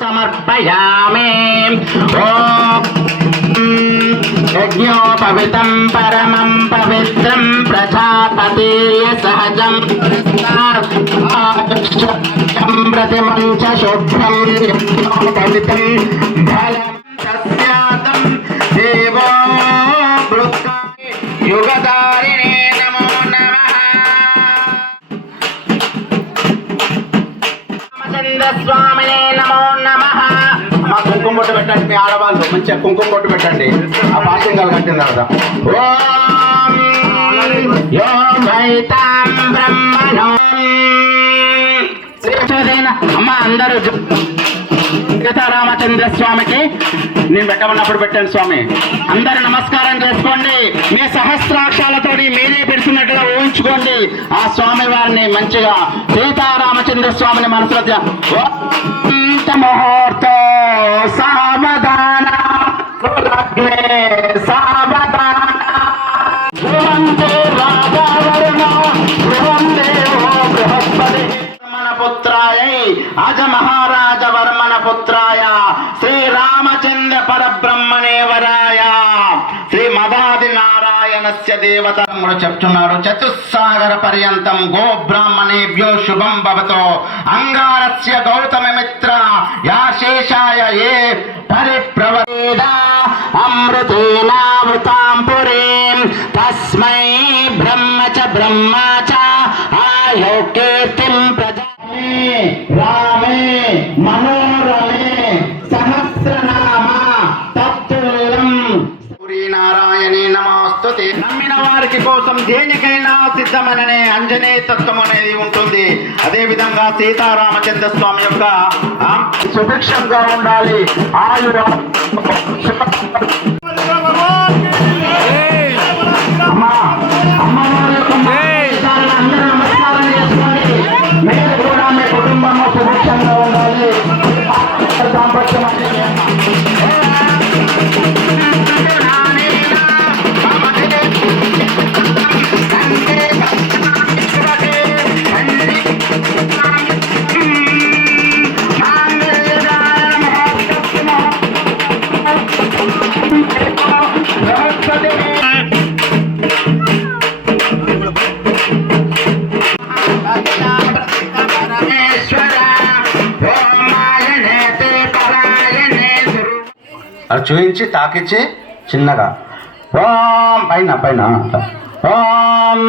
समर्पयामि यज्ञोपवितं परमं पवित्रं प्रजापतेय सहजं प्रतिमं च शुभ्रं यज्ञोपवितं फलं तस्यातं देवो वृत्ताय युगधारिणे नमो नमः। रामचंद्र स्वामिने नमो नमः। మా కుంకుమ బొట్టు పెట్టండి, మీ ఆడవాళ్ళు మంచిగా కుంకుమ బొట్టు పెట్టండి. ఆ పాసింగాలు కట్టిన తర్వాత అమ్మ అందరూ సీతారామచంద్ర స్వామికి నేను పెట్టమన్నప్పుడు పెట్టండి స్వామి. అందరూ నమస్కారం చేసుకోండి. మీ సహస్రాక్షాలతో మీరే పెడుతున్నట్టుగా ఊహించుకోండి. ఆ స్వామి వారిని మంచిగా సీతారామచంద్ర స్వామిని మనసులో ముహూర్త సావధాన సావధాన పుత్రాయ అజ మహారాజ వర్మణ పుత్రాయ శ్రీరామచంద్ర పరబ్రహ్మణే వరాయ శ్రీ మదాది నారాయణస్య దేవత చెప్తున్నాడు. చతుస్సాగర పర్యంతం గో బ్రాహ్మణేభ్యో శుభం భవతో అంగారస్య గౌతమ మిత్ర యా శేషాయ ఏ పరిప్రవేద అమృతేనావృతాం పురీం తస్మై బ్రహ్మ చ బ్రహ్మ చ ఆయో కీర్తిం ప్రజా రామే మనోరమే సహస్రనామ తత్తుల్యం నారాయణే నమస్తుతే. నమ్మిన వారికి కోసం దేనికైనా సిద్ధమనే అంజనే తత్వం అనేది ఉంటుంది. అదే విధంగా సీతారామచంద్ర స్వామి యొక్క సుభిక్షంగా ఉండాలి. ఆయుర అలా చూపించి తాకిచ్చి చిన్నగా ఓం పైన పైన ఓం